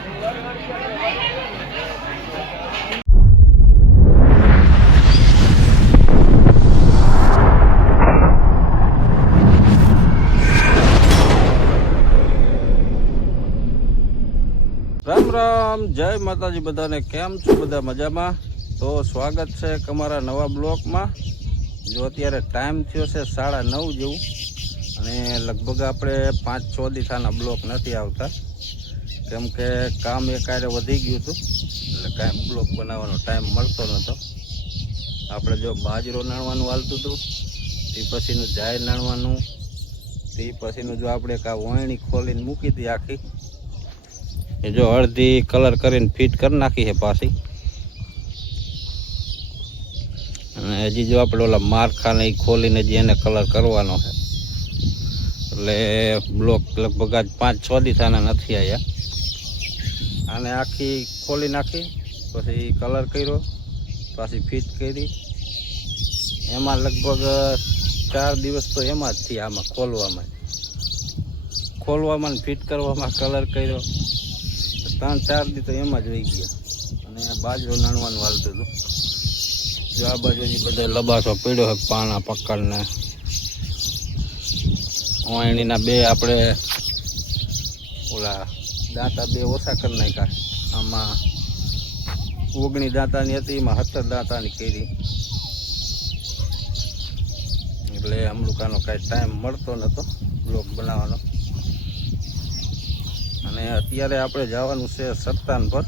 રામ રામ, જય માતાજી બધાને. કેમ છો બધા? મજામાં? તો સ્વાગત છે તમારા નવા બ્લોકમાં. જો અત્યારે ટાઈમ થયો છે 9:30 જેવું, અને લગભગ આપણે 5-6 દિવસના બ્લોક નથી આવતા, કેમ કે કામ એકારે વધી ગયું હતું, એટલે કાંઈ બ્લોક બનાવવાનો ટાઈમ મળતો નહોતો. આપણે જો બાજરો નાણવાનું હાલતું હતું, તે પછીનું જાહેર નાણવાનું, તે પછીનું જો આપણે કાં વણણી ખોલીને મૂકી હતી આખી, એ જો અડધી કલર કરીને ફિટ કરી નાખી છે પાછી. અને હજી જો આપણે ઓલા મારખાને એ ખોલીને જે એને કલર કરવાનો છે, એટલે બ્લોક લગભગ આજ 5-6 દિવસના નથી આવ્યા. આને આખી ખોલી નાખી, પછી કલર કર્યો, પાછી ફિટ કરી. એમાં લગભગ 4 દિવસ તો એમાં જ થયા, આમાં ખોલવામાં ફિટ કરવામાં, કલર કર્યો. 3-4 દી તો એમાં જ રહી ગયા. અને બાજરો નાણવાનું હાલતું હતું. જો આ બાજુની બધા લબાસો પીડ્યો હોય, પાણા પકડને ઓયણીના 2 આપણે ઓલા દાંતા 2 ઓછા કરી નાખ્યા. આમાં 19 દાંતાની હતી, એમાં 17 દાંતાની કરી. એટલે અમલુકાનો કાંઈ ટાઈમ મળતો નહોતો બ્લોગ બનાવવાનો. અને અત્યારે આપણે જવાનું છે સરતાન પર.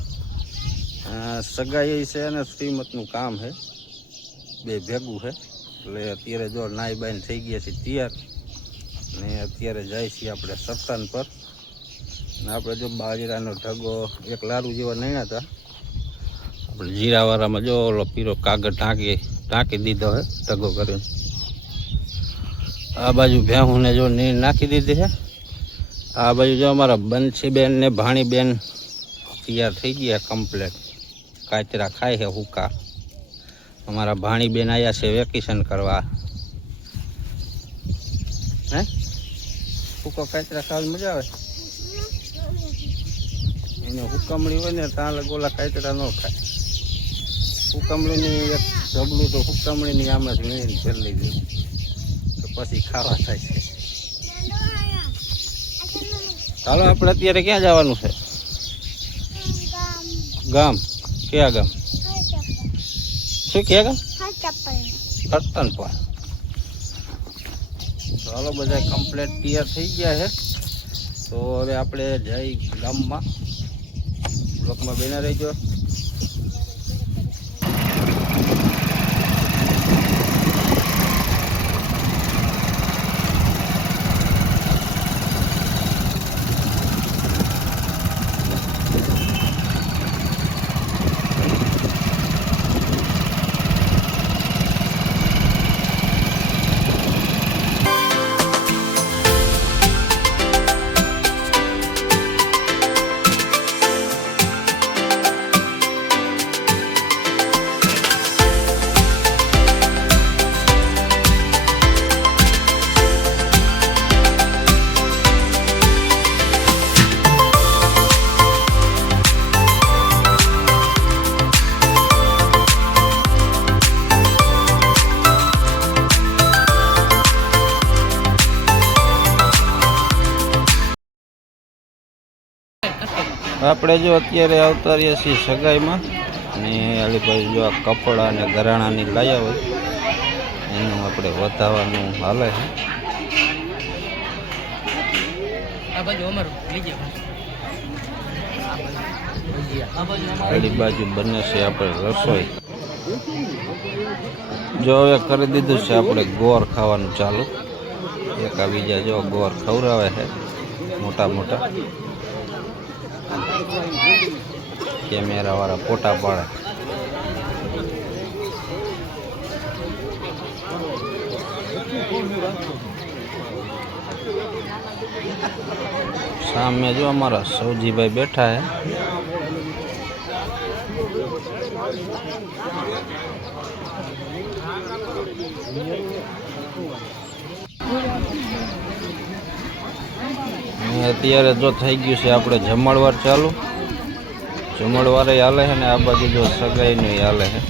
સગાઈ છે અને શ્રીમતનું કામ છે, 2 ભેગું છે. એટલે અત્યારે જો નાઈ બાઈને થઈ ગયા છે તૈયાર, અને અત્યારે જાય છીએ આપણે સરતાન પર. અને આપણે જો બાજરાનો ઢગો 1 લારું જેવા નાણ્યા હતા. આપણે જીરાવાળામાં જો ઓલો પીરો કાગળ ઢાંકી દીધો છે ઢગો કરીને. આ બાજુ ભેહુંને જો નીર નાખી દીધી છે. આ બાજુ જો અમારા બંસીબેન ને ભાણીબેન તૈયાર થઈ ગયા કમ્પ્લેટ. કાચરા ખાય છે હુકા. અમારા ભાણીબેન આવ્યા છે વેકેશન કરવા. હે હુકો કાચરા ખાવાની મજા આવે? એને હુકમણી હોય ને ત્યાં લગોલા કાચરા ન ખાય. હુકમણીની એક ઢગલું તો હુકમણીની આમ જ મેળી ફેરલી ગયું, તો પછી ખાવા થાય છે. ચાલો આપણે અત્યારે ક્યાં જવાનું છે? ગામ. કયા ગામ? શું કયા ગામ? સરતાન પર. ચાલો બધા કમ્પ્લેટ તૈયાર થઈ ગયા છે. તો હવે આપણે જઈ ગામમાં. બ્લોકમાં બેના રહીજો. આપણે જો અત્યારે આવતા રહ્યા છીએ સગાઈમાં, અને આલી બાજુ જો આ કપડા અને ઘરાણાની લાયા હોય એનું આપણે વધાવવાનું હાલે છે. આલી બાજુ બને છે આપણે રસોઈ. જો હવે કરી દીધું છે આપણે ગોળ ખાવાનું ચાલુ. એકા બીજા જો ગોળ ખવડાવે છે મોટા મોટા. કેમેરા વાળા ફોટા પાડે. સામે જો અમારા સૌજીભાઈ બેઠા હે. અત્યારે જો થઈ ગયું છે આપણે જમણવાર ચાલુ. જમણવારે હાલે છે ને આ બાજુ જો સગાઈનું હાલે છે.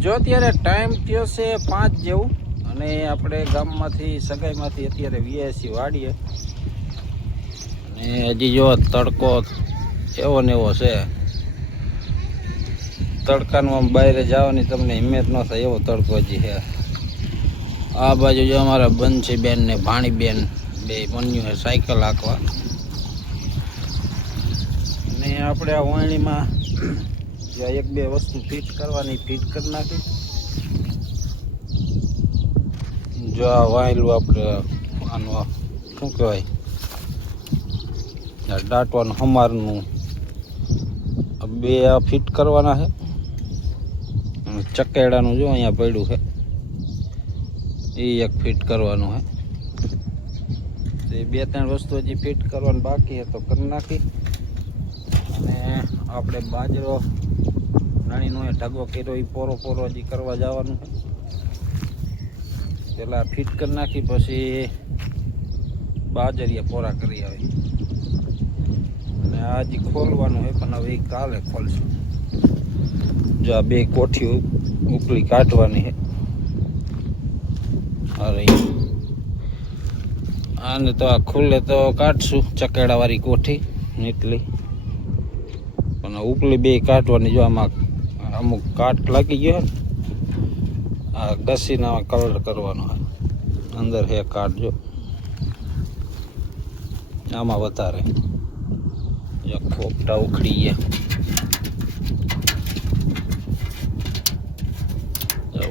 જો અત્યારે ટાઈમ થયો છે 5 જેવું અને આપણે ગામમાંથી સગાઈમાંથી અત્યારે વીઆઈસી વાડીએ અને હજી જો તડકો એવો ને એવો છે. તડકાનું આમ બહાર જવાની તમને હિંમત ન થાય એવો તડકો હજી છે. આ બાજુ જો અમારા બંસીબેન ને ભાણીબેન બે બન્યું છે સાયકલ હાંકવા ને આપણે આ વાણીમાં એક બે વસ્તુ ફિટ કરવાની ફિટ કરી નાખી. જો આ વાયલું આપણે આનું શું કહેવાય દાટવાનું હમારનું બે આ ફિટ કરવાના છે. ચકેડાનું જો અહીંયા પડ્યું છે એ એક ફિટ કરવાનું છે. એ 2-3 વસ્તુ હજી ફિટ કરવાનું બાકી છે તો કરી નાખી. અને આપણે બાજરો નાનીનો એ ઢગો કર્યો એ પોરો હજી કરવા જવાનું છે. પેલા ફિટ કરી નાખી પછી બાજરીયા પોરા કરી આવી અને આ હજી ખોલવાનું છે પણ હવે કાલે ખોલશું. જો આ 2 કોઠીઓ ઉપલી કાઢવાની છે. અરે આને તો આ ખુલ્લે તો કાઢશું ચકેડાવાળી કોઠી નીટલી પણ ઉપલી 2 કાઢવાની. જો આમાં અમુક કાટ લાગી ગયો આ ઘસીને આમાં કલર કરવાનો હોય અંદર હે કાટ. જો આમાં વધારે જો ખોપટા ઉખડી ગયા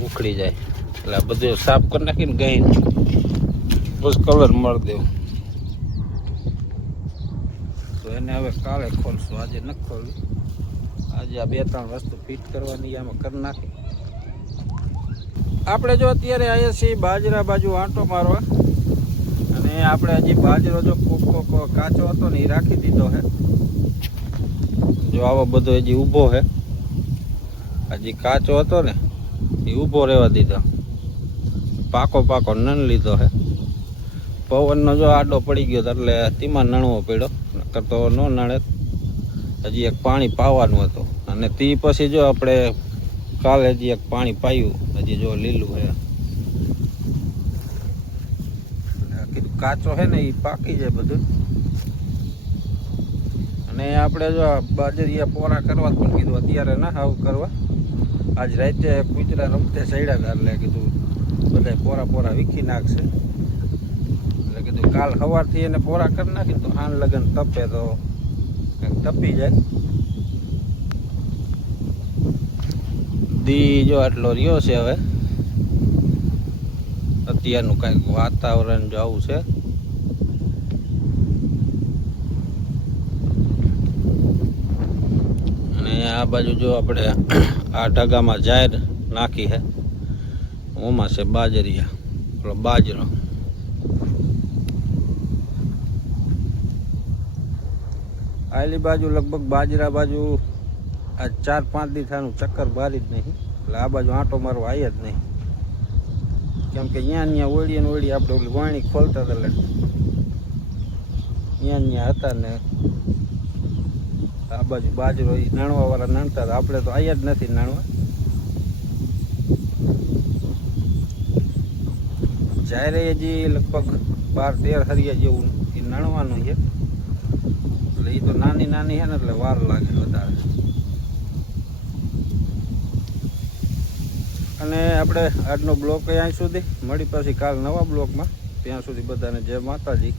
ઉખડી જાય એટલે આ બધું સાફ કરી નાખીને ગઈ બસ કલર મારી દેવું. તો એને હવે કાલે ખોલશું, આજે ન ખોલ્યું. આજે આ 2-3 વસ્તુ ફિટ કરવાની આમાં કરી નાખી. આપણે જો અત્યારે આવ્યા છીએ બાજરા બાજુ આંટો મારવા અને આપણે હજી બાજરો જો કોક કાચો હતો ને એ રાખી દીધો છે. જો આવો બધો હજી ઊભો છે. હજી કાચો હતો ને એ ઊભો રહેવા દીધો. પાકો નણ લીધો છે. પવનનો જો આડો પડી ગયો એટલે તેમાં નણવો પડ્યો, નકર તો ન નળે. હજી એક પાણી પાવાનું હતું અને તે પછી જો આપણે કાલે હજી એક પાણી પાયું. હજી જો લીલું છે કીધું કાચો છે ને એ પાકી જાય બધું. અને આપણે જો બાજરીયા પોરા કરવા પણ કીધું અત્યારે ના આવું કરવા. આજ રાતે કૂતરા રમતે ચડ્યા હતા એટલે કીધું બધા પોરા વીખી નાખશે. એટલે કીધું કાલ સવારથી એને પોરા કરી નાખી તો આન લગન તપે તો કંઈક તપી જાય. દી જો આટલો રહ્યો છે. હવે અત્યારનું કંઈક વાતાવરણ જો આવું છે. અને આ બાજુ જો આપણે આ ઢગામાં જાહેર નાખી છે ઓમાં છે બાજરીયા બાજરો. આલી બાજુ લગભગ બાજરા બાજુ આ 4-5 દી થાનું ચક્કર મારી જ નહીં. એટલે આ બાજુ આંટો મારવા આવ્યા જ નહીં. કેમ કે અહીંયા ઓળીએ ને ઓળી આપણે ઓલી વાણી ખોલતા હતા એટલે અહીંયા હતા ને આ બાજુ બાજરો એ નાણવાવાળા નાણતા હતા. આપણે તો આવ્યા જ નથી નાણવા. જ્યારે હજી લગભગ 12-13 હરિયા જેવું એ નાણવાનું છે. એટલે એ તો નાની છે ને એટલે વાર લાગે વધારે. અને આપણે આજનો બ્લોગ અહીં સુધી મળી પછી કાલ નવા બ્લોગમાં. ત્યાં સુધી બધાને જય માતાજી.